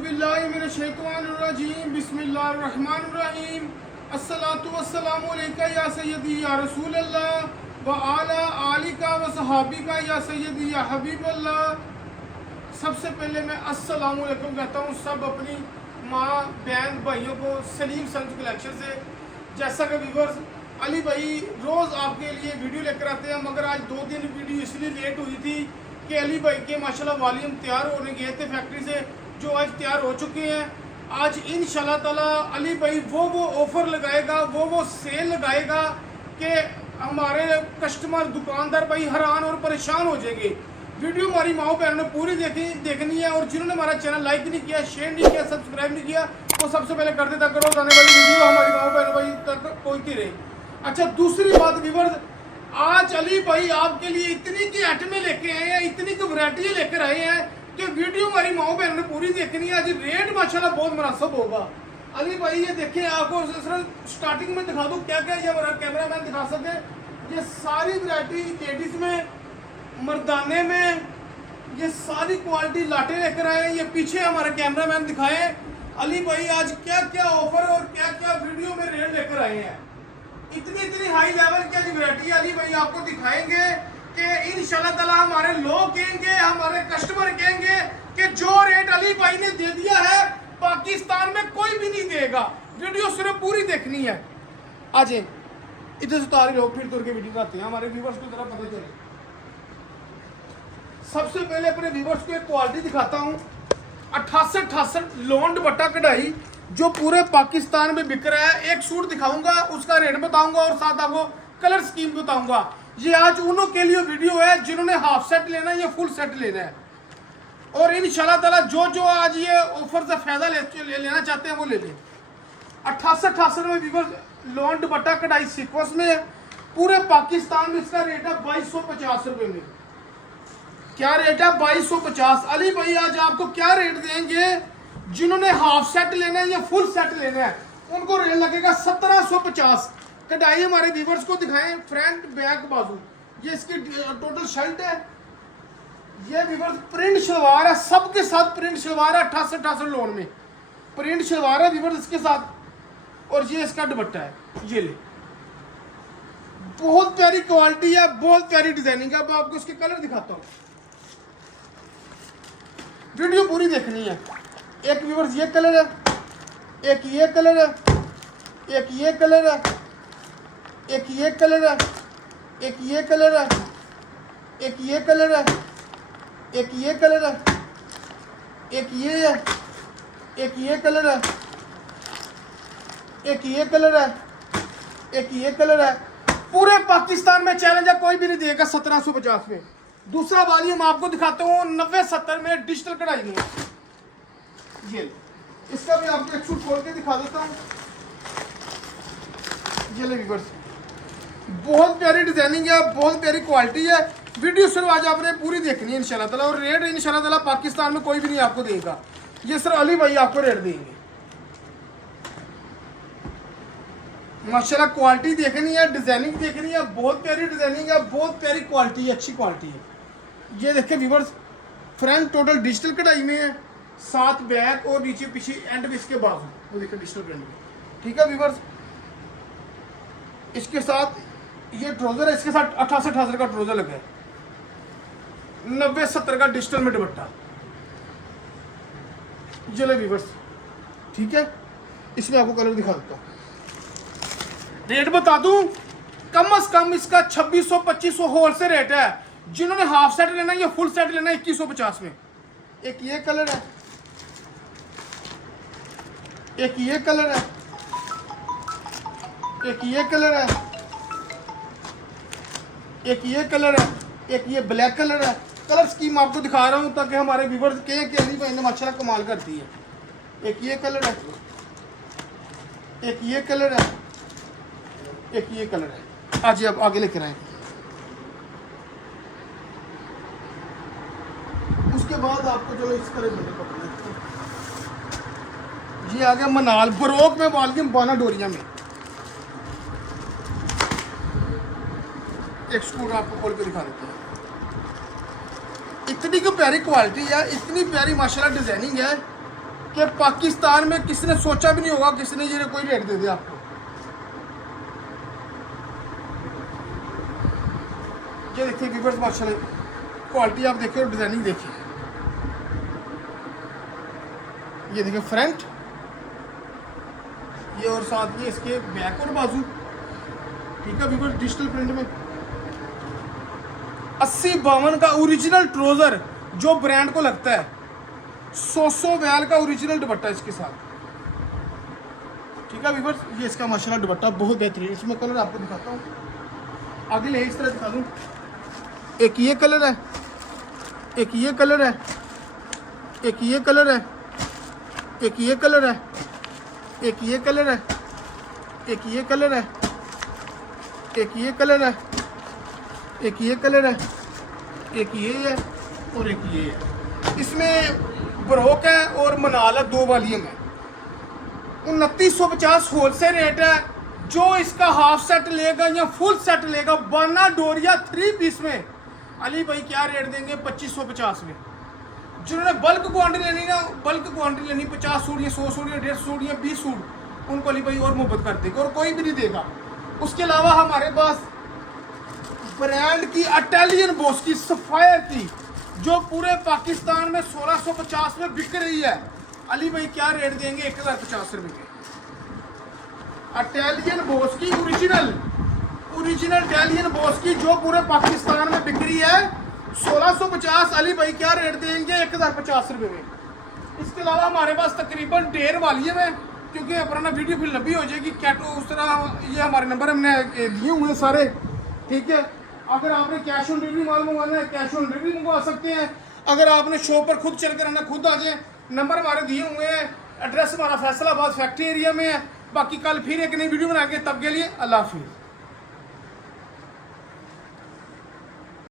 औज़ुबिल्लाहिमिनश्शैतानिर्रजीम बिस्मिल्लाहिर्रहमानिर्रहीम अस्सलातु वस्सलामु अलैका या सय्यदी या रसूलल्लाह व आला आलिका व सहाबिका या सय्यदी या हबीबल्लाह। सबसे पहले मैं अस्सलामु अलैकुम कहता हूँ सब अपनी माँ बहन भाइयों को सलीम संत कलेक्शन से। जैसा कि व्यूअर्स अली भाई रोज़ आपके लिए वीडियो लेकर आते हैं, मगर आज 2 दिन वीडियो इसलिए लेट हुई थी कि अली भाई के माशाल्लाह वॉल्यूम तैयार होने गए थे फैक्ट्री से, जो आज तैयार हो चुके हैं। आज इंशाल्लाह ताला अली भाई वो ऑफ़र लगाएगा, वो सेल लगाएगा कि हमारे कस्टमर दुकानदार भाई हैरान और परेशान हो जाएंगे। वीडियो हमारी माओ बहनों ने पूरी देखनी है, और जिन्होंने हमारा चैनल लाइक नहीं किया, शेयर नहीं किया, सब्सक्राइब नहीं किया, वो सबसे पहले कर देता करो, आने वाली वीडियो हमारी माओ बहनों भाई तक पहुँचती रहे। अच्छा, दूसरी बात व्यूअर्स, आज अली भाई आपके लिए इतनी की आइटमें लेके आए हैं, इतनी की वैरायटी लेकर आए हैं कि वीडियो हमारी माओ बहनों ने पूरी देखनी है। आज रेट माशाल्लाह बहुत मुनासिब होगा। अली भाई ये देखें, आपको स्टार्टिंग में दिखा दूं क्या क्या, ये हमारा कैमरा मैन दिखा सके। ये सारी वैरायटी लेडीज में, मर्दाने में, ये सारी क्वालिटी लाटे लेकर आए हैं। ये पीछे हमारे कैमरा मैन दिखाए अली भाई आज क्या क्या ऑफर और क्या क्या वीडियो में रेट लेकर आए हैं। इतनी हाई लेवल की आज वैरायटी अली भाई आपको दिखाएंगे कि इंशाल्लाह ताला हमारे लोग कहेंगे, हमारे कस्टमर कहेंगे कि जो रेट अली भाई ने दे दिया है पाकिस्तान में कोई भी नहीं देगा। वीडियो सिर्फ पूरी देखनी है। आज इधर से तारी लोग फिर तुर के वीडियो आते हैं, हमारे व्यूवर्स को जरा पता चले। सबसे पहले अपने व्यूवर्स को एक क्वालिटी दिखाता हूँ। 88 लॉन दुपट्टा कढ़ाई जो पूरे पाकिस्तान में बिक रहा है। एक सूट दिखाऊंगा, उसका रेट बताऊंगा और साथ आपको कलर स्कीम बताऊंगा। ये आज उन्हों के लिए वीडियो है जिन्होंने हाफ सेट लेना है या फुल सेट लेना है, और इंशाल्लाह ताला जो आज ये ऑफर से फायदा लेना चाहते हैं वो ले लें। 88 में व्यूअर्स लॉन दुपट्टा कढ़ाई सीक्वेंस में है। पूरे पाकिस्तान में इसका रेट है 2250 रुपये में। क्या रेट है? 2250। अली भाई आज आपको क्या रेट देंगे? जिन्होंने हाफ सेट लेना है या फुल सेट लेना है उनको रेट लगेगा 1750। कढ़ाई हमारे व्यूवर्स को दिखाएं, फ्रंट बैक बाजू। ये इसकी टोटल शर्ट है। ये व्यूवर्स प्रिंट शलवार है, सबके साथ प्रिंट शलवार है। 88 लोन में प्रिंट शलवार है व्यूवर्स इसके साथ, और ये इसका दुपट्टा है। ये ले, बहुत प्यारी क्वालिटी है, बहुत प्यारी डिजाइनिंग है। अब आपको इसके कलर दिखाता हूँ, वीडियो पूरी देखनी है। एक व्यूवर्स ये कलर है, एक ये कलर है, एक ये कलर है, एक ये कलर है, एक ये कलर है, एक ये कलर है, एक ये कलर है, एक ये है, एक ये कलर है, एक ये कलर है, एक ये कलर है। पूरे पाकिस्तान में चैलेंज है, कोई भी नहीं देगा 1750 में। दूसरा वॉल्यूम आपको दिखाता हूँ 90-70 में डिजिटल कढ़ाई में। ये इसका भी आपको एक सूट खोल के दिखा देता हूँ। ये ले व्यूअर्स, बहुत प्यारी डिजाइनिंग है, बहुत प्यारी क्वालिटी है। वीडियो सिर्फ आज आपने पूरी देखनी है इंशाल्लाह ताला, और रेट इंशाल्लाह ताला पाकिस्तान में कोई भी नहीं आपको देगा। ये सिर्फ अली भाई आपको रेट देंगे। माशाल्लाह क्वालिटी देखनी है, डिजाइनिंग देखनी है, बहुत प्यारी डिजाइनिंग है, बहुत प्यारी क्वालिटी है, अच्छी क्वालिटी है। ये देखिए व्यूअर्स, फ्रंट टोटल डिजिटल कढ़ाई में है, साथ बैक और नीचे पीछे एंड में इसके बाजू वो देखिए डिजिटल प्रिंट में। ठीक है व्यूअर्स, इसके साथ ये ट्राउजर है, इसके साथ 88 का ट्राउजर लगा है। 90-70 का डिजिटल में दुपट्टा। ये ले व्यूअर्स, ठीक है। इसमें आपको कलर दिखा देता हूँ, रेट बता दूं, कम से कम इसका 2600-2500 होलसेल रेट है। जिन्होंने हाफ सेट लेना है या फुल सेट लेना है 2150 में। एक ये कलर है, एक ये कलर है, एक ये कलर है, एक ये कलर है, एक ये ब्लैक कलर है। कलर स्कीम आपको दिखा रहा हूं ताकि हमारे व्यूअर्स कहें कि अली भाई ने माशाल्लाह कमाल करती है। एक ये कलर है, एक ये कलर है, एक ये कलर है। आज आप आगे लेकर आए। उसके बाद आपको जो इस तरह मिले पकड़ना, ये आ गया मनाल बरोक में वॉल्यूम 12 डोरिया में। एक स्कूटर आपको खोल के दिखा देते हैं। इतनी को प्यारी क्वालिटी है, इतनी प्यारी माशाल्लाह डिजाइनिंग है। कि पाकिस्तान में किसी ने सोचा भी नहीं होगा, किसी ने ये कोई रेट दे दिया आपको। ये देखिए व्यूअर्स, माशाल्लाह क्वालिटी आप देखिए और डिजाइनिंग देखिए। ये देखिए फ्रंट, ये और साथ ये इसके बैक और बाजू, ठीक है व्यूअर्स, डिजिटल प्रिंट में 80-52 का ओरिजिनल ट्राउजर जो ब्रांड को लगता है। 100 वेल का ओरिजिनल दुपट्टा इसके साथ, ठीक है व्यूअर्स। ये इसका माशाल्लाह दुपट्टा बहुत बेहतरीन, इसमें कलर आपको दिखाता हूँ, आगे ले इस तरह दिखा दूँ। एक ये कलर है, एक ये कलर है, एक ये कलर है, एक ये कलर है, एक ये कलर है, एक ये कलर है, एक ये कलर है, एक ये कलर है, एक ये है और एक ये है। इसमें ब्रोक है और मनाल है, 2 वॉल्यूम है। 2950 होलसेल रेट है। जो इसका हाफ सेट लेगा या फुल सेट लेगा बाना डोरिया 3 पीस में, अली भाई क्या रेट देंगे? 2550 में। जिन्होंने बल्क क्वांटिटी लेनी ना, बल्क क्वांटिटी लेनी 50 सूट या 100 सूट या 150 सूट या 20 सूट, उनको अली भाई और मोहब्बत कर देगा और कोई भी नहीं देगा। उसके अलावा हमारे पास ब्रांड की इटालियन बॉस की सफायर की जो पूरे पाकिस्तान में 1650 में बिक रही है, अली भाई क्या रेट देंगे? 1050 रुपये के। इटालियन बॉस की ओरिजिनल इटालियन बॉस की जो पूरे पाकिस्तान में बिक रही है 1650, अली भाई क्या रेट देंगे? 1050 रुपये में। इसके अलावा हमारे पास तकरीबन 1.5 वॉल्यूम है, क्योंकि अपना वीडियो फिर लंबी हो जाएगी। कैटो उस तरह ये हमारे नंबर हमने दिए हुए हैं सारे, ठीक है। अगर आपने कैश ऑन डिलीवरी माल मंगवाना है, कैश ऑन डिलीवरी मंगवा सकते हैं। अगर आपने शॉप पर खुद चल कर आना, खुद आ जाए। नंबर हमारे दिए हुए हैं, एड्रेस हमारा फैसलाबाद फैक्ट्री एरिया में है। बाकी कल फिर एक नई वीडियो बनाएंगे, तब के लिए अल्लाह हाफिज़।